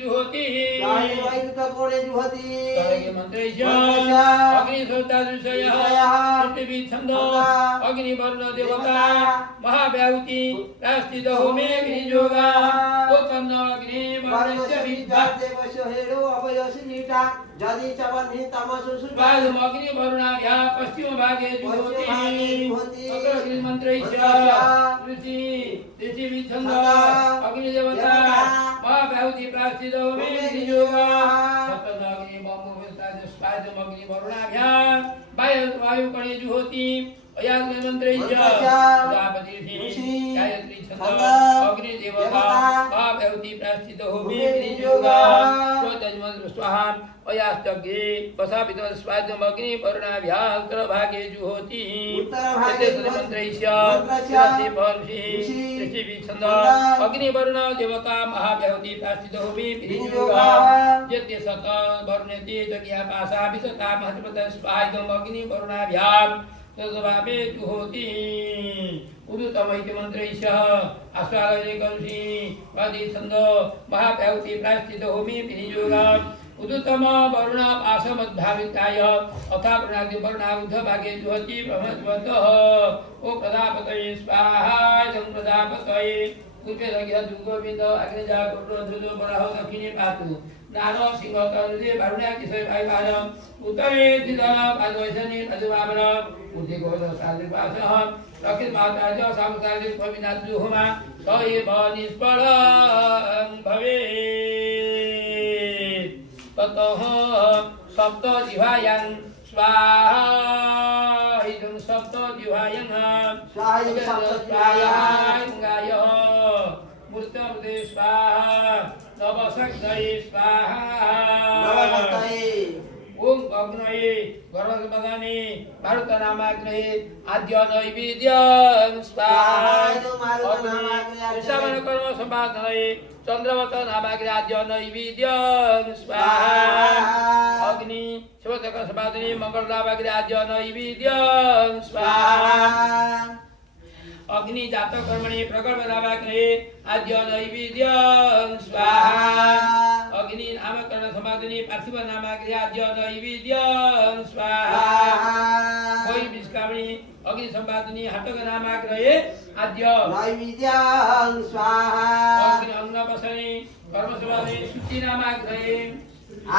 जुहोति कोणे जुहोति तारके मंत्रैश्च अग्नि श्रोतादृशयः पृथिवी छन्द अग्नि वरुण देवता महाव्याहुति प्रायश्चित होमे विनियोगा उत्पन्न अग्नि वरुणस्य विद्या देवस्य हेरो अवयसि नीता जदि चवन्हि तमसु स्वादम अग्नि वरुणाभ्या पश्चिम भागे जुहोति अग्र अग्नि मंत्रैश्च ऋषि छन्द अग्नि देवता महाव्याहुति प्रायश्चित होमे विनियोगा उत्पन्न अग्नि स्वादम अग्नि वरुणाभ्या वायु कणे जुहोति अयाग्नि मंत्रैश्च प्रजापति गायत्री छन्द अग्नि देवता महाव्याहुति प्रायश्चित होमे विनियोगा स्वतज्मन्त्र स्वाहा अयास्तग्गे वसापित स्वाद्यम अग्नि वरुणाभ्या उत्तरभागे जुहोति मंत्रैश्च पृथिवी छन्द अग्नि वरुण देवता महाव्याहुति प्रायश्चित होमे विनियोगा यद्य सत वरुणेति जज्ञा पासा विसता महत्वत स्वाद्यम अग्नि वरुणाभ्या तद्भावे जुहोति उदुतम इति मंत्रैश्च आस्वादने कलुषि वादी छन्द महाव्याहुति प्रायश्चित होमे विनियोगा उदुतम वरुण आसमद्भाविताय अथा वरुणादि वरुणाउध भागे जुहोति ब्रह्मत्वतः ओ प्रजापतये स्वाहा जं प्रजापतये पूर्वे लग्य दुर्गोविंद अग्निजा गोप्र ध्रुजो बराह दक्षिणे पातु नारो सिंह तरुजे वरुणा किशोर भाई पारम उत्तरे दिदन पादवैसनि अजुवाबर उद्धि गोद साधि पासः रक्षित माताज सामसादि पविनाथ जुहोमा सएव निष्फल भवेत् ततः सप्त जिह्वायां स्वाहा इदं सप्त जिह्वायां स्वाहाय मूर्तमृते स्वाहा नवशक्तये स्वाहा ओम अग्नये गरुडमदने मारुतनामाग्नये आद्य नैवेद्यं स्वाहा श्रवण कर्म संपादनये चंद्रवत नामाग्ने आद्य नैवेद्यं स्वाहा अग्नि शिवतक संपादने मंगल नामाग्ने आद्य नैवेद्यं स्वाहा अग्नि जात कर्मणि प्रकल्प नामाग्ने आद्य नैवेद्यं स्वाहा अग्नि नामकरण समाधिनि पार्थिव नामाग्ने आद्य नैवेद्यं स्वाहा कोई विष्कामणि अग्नि संपादनी हटक नामाग्ने आद्य नैवेद्यं स्वाहा अग्नि अंगवसने कर्म समाधिनि शुचि नामाग्ने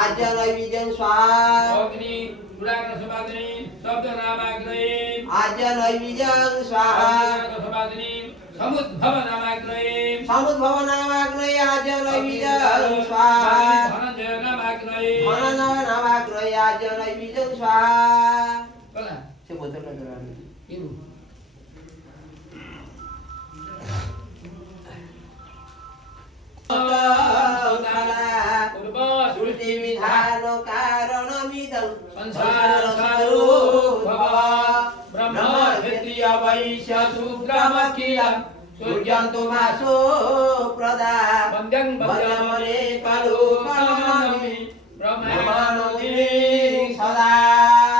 आद्य नैवेद्यं स्वाहा अग्नि गुणाग्र समाधिनि शब्द नामाग्ने आद्य नैवेद्यं स्वाहा समाधिनि समुद्भव नामाग्ने आद्य नैवेद्यं स्वाहा धनंजय नामाग्ने आद्य नैवेद्यं स्वाहा बोला से बोतल में विधान कारणमिदं संसार सारो भव ब्रह्म क्षत्रिय वैश्य शूद्रमखिलं सूर्यन्तुमासो प्रदा वन्द्यं वन्द्यमरे कलोकनमि ब्रह्माणोऽग्नि सदा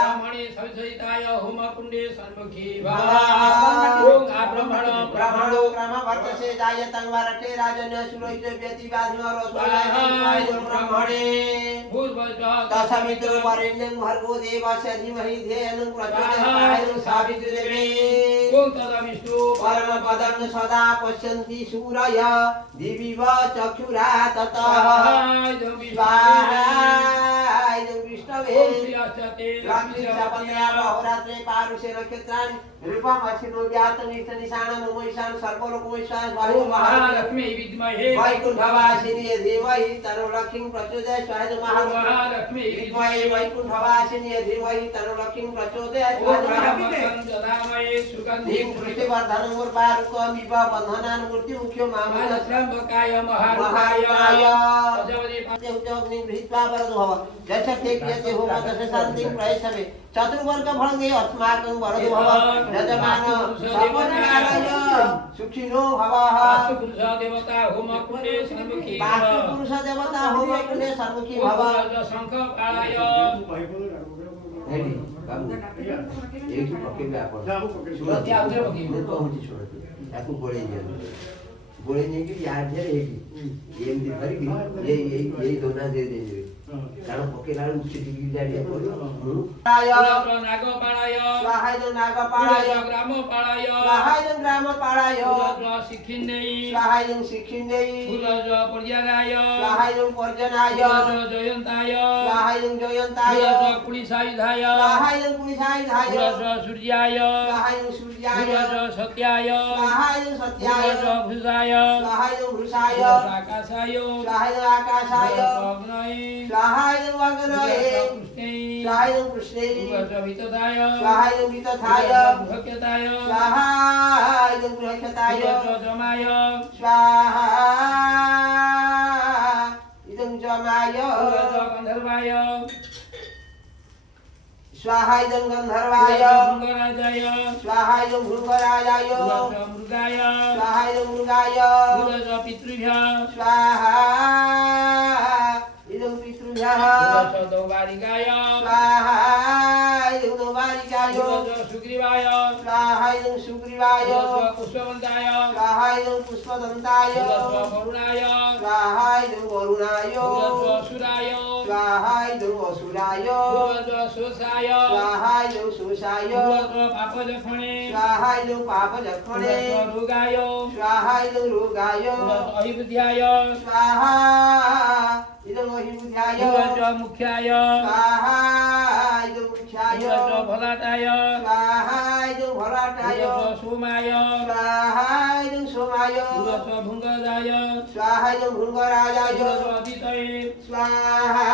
ब्रह्मणि सविताय होमकुण्डे सन्मुखी भव ओम ब्रह्मण ब्रह्मणो ब्रह्म वर्तसे जायतं वरटे राजन्य सुरैश्च व्यतिवादिनो रोसोलाय ब्रह्मणे तसमितो वरेण्यं भर्गो देवस्य धीमहि धियो प्रचोदयात् सावित्री देवी ओम तदविष्णु परमपदं सदा पश्यन्ति सूरय दिविव चक्षुरा ततः स्वाहा विष्णवे लक्ष्मीपत्या बहुरात्रे पारुषे नक्षत्राणि रूपमक्षिणो ज्ञातनिष्ठनिशानं मोमैशान सर्वलोकमैशान महालक्ष्मी विद्महे वैकुण्ठवासिनी धीमहि तन्नो लक्ष्मीं प्रचोदयात् स्वाहा महालक्ष्मी विद्महे वैकुण्ठवासिनी धीमहि तन्नो लक्ष्मीं प्रचोदयात् स्वाहा सुगन्धिं पुष्टिवर्धनं उर्वारुकमिव बन्धनान् मूर्तिमुख्यो महालक्ष्म्बकाय महारुकाय अग्निं गृहीत्वा वरदो भव जस्य क्रियते होम तस्य शान्तिं प्रयच्छवे चतुर्वर्ग फलगे अस्माकं वरदो भव यजमान सपनाराय सुखिनो भवः पुरुष देवता होम कुण्डे सन्मुखी पुरुष देवता होम कुण्डे सन्मुखी भव शंख कालाय रेडी काम एक पकेबे आपण सुरत या उधर पकेबे को होची सुरत याकू गोळे दिया गोळे नेଇକି ଆଠରେ ହେଇକି ଏମିତି ଧରିକି ଏଇ ଦୋନା ଦେଇଦେବି କାରଣ ପକେଇଲା ବେଳକୁ ଛିଟିକି ଜାଡ଼ିଆ ପଡ଼ିବ ନାଗପାଳାୟ ସ୍ୱାହାୟ ନାଗପାଳାୟ ଗ୍ରାମପାଳାୟ ସ୍ୱାହାୟ ଗ୍ରାମପାଳାୟ ଶିଖିନେଇ ସ୍ୱାହାୟ ଶିଖିନେଇ ପର୍ଯ୍ୟାୟ ସ୍ୱାହାୟ ପର୍ଯ୍ୟନାୟ ଜୟନ୍ତାୟ ସ୍ୱାହାୟ ଜୟନ୍ତାୟ କୁଳିସାୟୁଧାୟ ସ୍ୱାହାୟ କୁଳିସାୟୁଧାୟ ସୂର୍ଯ୍ୟାୟ ସ୍ୱାହାୟ ସୂର୍ଯ୍ୟାୟ ସତ୍ୟାୟ ସ୍ୱାହାୟ ସତ୍ୟାୟ ଭୃଷାୟ ସ୍ୱାହାୟ ଭୃଷାୟ ଆକାଶାୟ ସ୍ୱାହାୟ ଆକାଶାୟ ଅଗ୍ନये ସ୍ୱାହାୟ ଅଗ୍ନये ସ୍ୱାହାୟ କୃଷ୍ଣେ वितदाय स्वाहाय वितथाय भक्यताय स्वाहाय गृहक्षताय जमाय स्वाहा इदं जमाय गंधर्वाय स्वाहाय गंधर्वाय भृंगराजाय स्वाहाय भृंगराजाय मृगाय स्वाहाय मृगाय पितृभ्य स्वाहा इदं पितृभ्यः दौवारिकाय स्वाहा इदं दौवारिकाय सुग्रीवाय स्वाहा इदं सुग्रीवाय पुष्पवन्ताय स्वाहा इदं पुष्पदन्ताय वरुणाय स्वाहा इदं वरुणाय असुराय स्वाहा इदं असुराय शोषाय स्वाहा इदं शोषाय पापजखणे स्वाहा इदं पापजखणे रोगाय स्वाहा इदं रोगाय अहिबुद्ध्याय स्वाहा इदं अहिबुद्ध्याय मुख्याय स्वाहा इदं मुख्याय भलाटाय स्वाहा इदं भलाटाय सोमाय स्वाहा इदं सोमाय भृंगराजाय स्वाहा इदं भृंगराजाय अदितये स्वाहा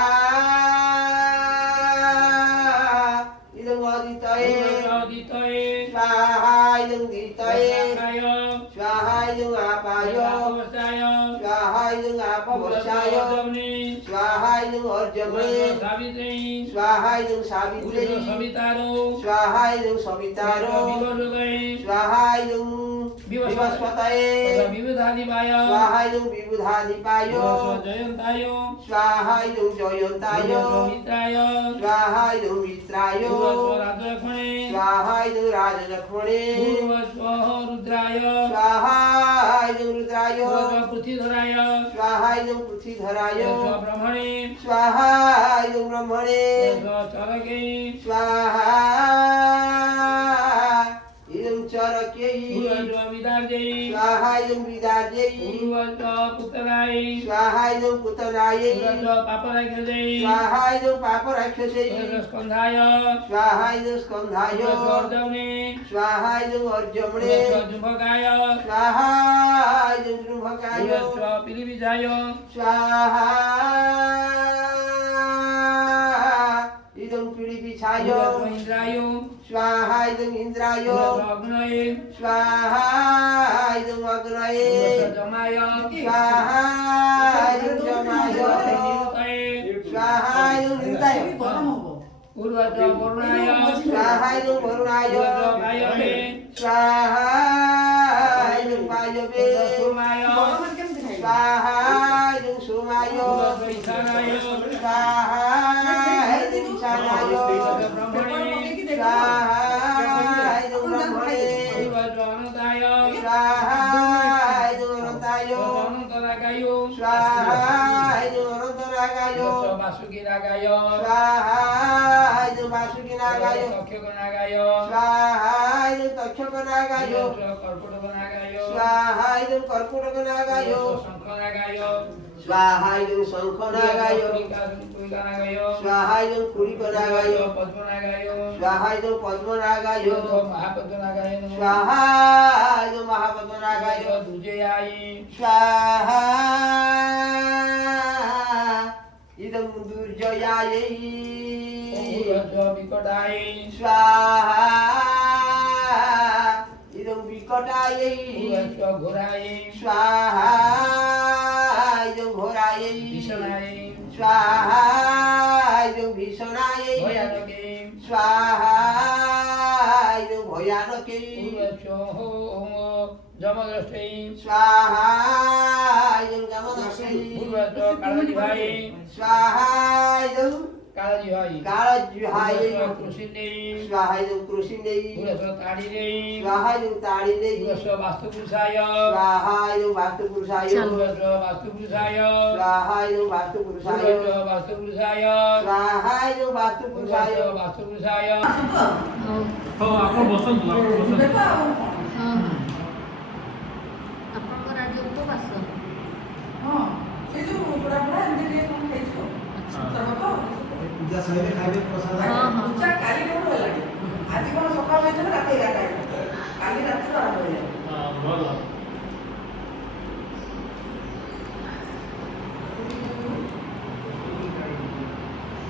इदं अदितये अदितये स्वाहा इदं दितये आकाय स्वाहा इदं आपाय अवस्थाय स्वाहा इदं आपवशाय स्वाहा इदं अर्जवे सावित्री स्वाहा इदं सावित्रे सवितारो स्वाहा इदं सवितारो स्वाहा इदं विवस्वतये विविधाधिपाय स्वाहा इदं विबुधाधिपाय जयन्ताय स्वाहा इदं जयन्ताय मित्राय स्वाहा इदं मित्राय राजलक्ष्मणे स्वाहा इदं राजलक्ष्मणे रुद्राय स्वाहा इदं रुद्राय पृथ्वीधराय स्वाहा इदं पृथ्वीधराय ब्रह्मणे स्वाहा इदं ब्रह्मणे चरके स्वाहा इदं चरके विदार्यै स्वाहा इदं विदार्यै पुत्राय स्वाहा इदं पुतनाय पापराक्षसे स्वाहा इदं पापराक्षसे स्कन्धाय स्वाहा इदं स्कन्धाय अर्जवने स्वाहा इदं अर्जवणे जुम्भकाय स्वाहा इदं जुम्भकाय पिलिबिजाय स्वाहा इदं पिलिबिछाय इन्द्राय स्वाहा इदं इन्द्राय अग्नये स्वाहा इदं अग्नये जमाय स्वाहा इदं जमाय स्वाहा इदं निरुताय पूर्वज वरुणाय स्वाहा इदं वरुणाय वायवे स्वाहा इदं वायवे सोमाय स्वाहा इदं सोमाय ईशानाय स्वाहा इदं ईशानाय ब्रह्मणे स्वाहा इदं ब्रह्मणे पूर्वज अनन्ताय स्वाहा इदं अनन्ताय अनन्तरागाय स्वाहा इदं अनन्तरागाय वासुकीरागाय स्वाहा इदं वासुकीनागाय तक्षकनागाय स्वाहा इदं तक्षकनागाय कर्कुटकनागाय स्वाहा इदं कर्कुटकनागाय शङ्खनागाय स्वाहा इदं शङ्खनागाय कुलिकानागाय स्वाहा इदं कुलिकनागाय पद्मनागाय स्वाहा इदं पद्मनागाय महापद्मनागाय स्वाहा इदं महापद्मनागाय दुर्जयाय स्वाहा इदं दुर्जयायै विकटाय स्वाहा इदं विकटायै घोराय स्वाहा इदं घोरायै भीषणाय स्वाहा इदं भीषणायै भयानके स्वाहा इदं भयानके जमदृष्टै स्वाहा इदं जमदस्यै पूर्वज कालदिभाय स्वाहा इदं काळजीवाई काळजीवाई कृषिंदेई स्वाहाय कृषिंदेई पुरस्व ताडीदेई स्वाहाय ताळीदेई पुरस्व वास्तुपुरुषाय स्वाहाय वास्तुपुरुषाय पुरस्व वास्तुपुरुषाय स्वाहाय वास्तुपुरुषाय पुरस्व वास्तुपुरुषाय स्वाहाय वास्तुपुरुषाय वास्तुपुरुषाय हो आपण बसନ୍ତୁ ଆପଣଙ୍କର ଆଜି ଉପବାସ ହଁ ସେ ଯୋଉ ବୁଢ଼ା ବୁଢ଼ା ଏମିତି ଟିକେ କଣ ଖାଇଛୁ ସର୍ବତ ପୂଜା ସରିଲେ ଖାଇବେ ପ୍ରସାଦ ପୂଜା କାଲି କେଉଁଠୁ ହେଲାଣି ଆଜି କଣ ସକାଳ ହେଇଥିଲା ରାତି 11ଟା କାଲି ରାତିରୁ ଆରମ୍ଭ ହେଇଯାଏ ଭଲ